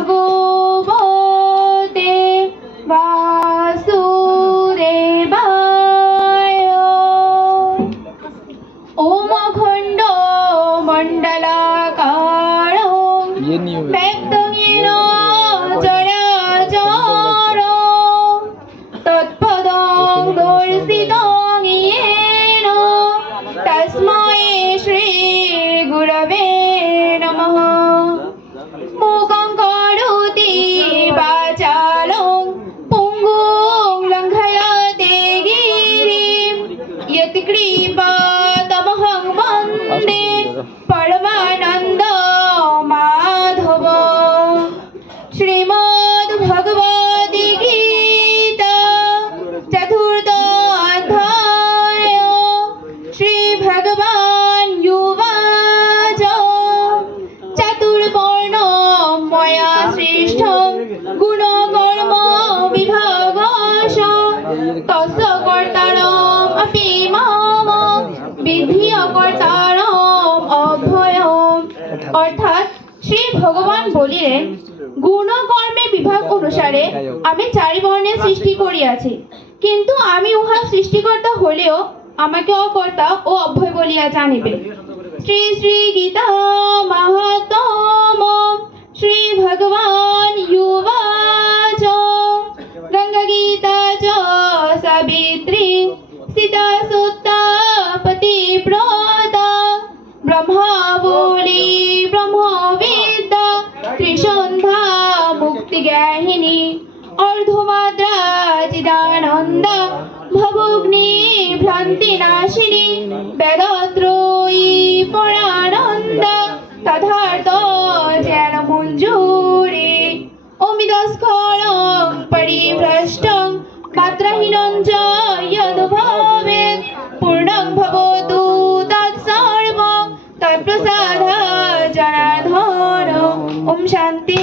भगवते वासुदेवाय। ओम अखंड मंडलाकारं व्यक्तं येन चराचरं तत्पदं दर्शितं येन तस्मै श्री गुरवे नमः। मूकं करोति वाचालं पुङ्गुं लङ्घयते गिरिं यत्कृपातमहं वन्दे परमानन्द माधव। श्रीमद्भगवद्गीता चतुर्थ अध्याय। श्री भगवान् उवाच चतुर्वर्णं मया सृष्टं गुणकर्म विभागश तस्य कर्तारम् अपि मां विद्धि कर्तारम् अव्ययम्। अर्थात श्री भगवान বলিলেন, গুণকর্মে বিভাগ অনুসারে আমি চারি বর্ণের সৃষ্টি করিয়াছি, কিন্তু আমি উহার সৃষ্টিকর্তা হলেও আমাকে অকর্তা ও অভয় বলিয়া জানিবে। শ্রী শ্রী গীতা মাহাত্ম্য। শ্রী ভগবান উবাচ গঙ্গা গীতা চ সাবিত্রী সীতা সুতা পতিব্রতা ব্রহ্মাবলী ব্রহ্মবিদ্যা ত্রিসন্ধ্যা মুক্তিজ্ঞাহিনী अर्धमात्रा चिदानन्दा भवग्नि भ्रान्तिनाशिनी वेदत्रयी परानन्दा तथार्थ ज्ञानमञ्जूरी। अमितस्खलनं परिभ्रष्टं मात्राहीनं च यद् भवेत् पूर्णं भवतु तत्सर्वं तत्प्रसादात् जनार्दन। ओम शान्ति।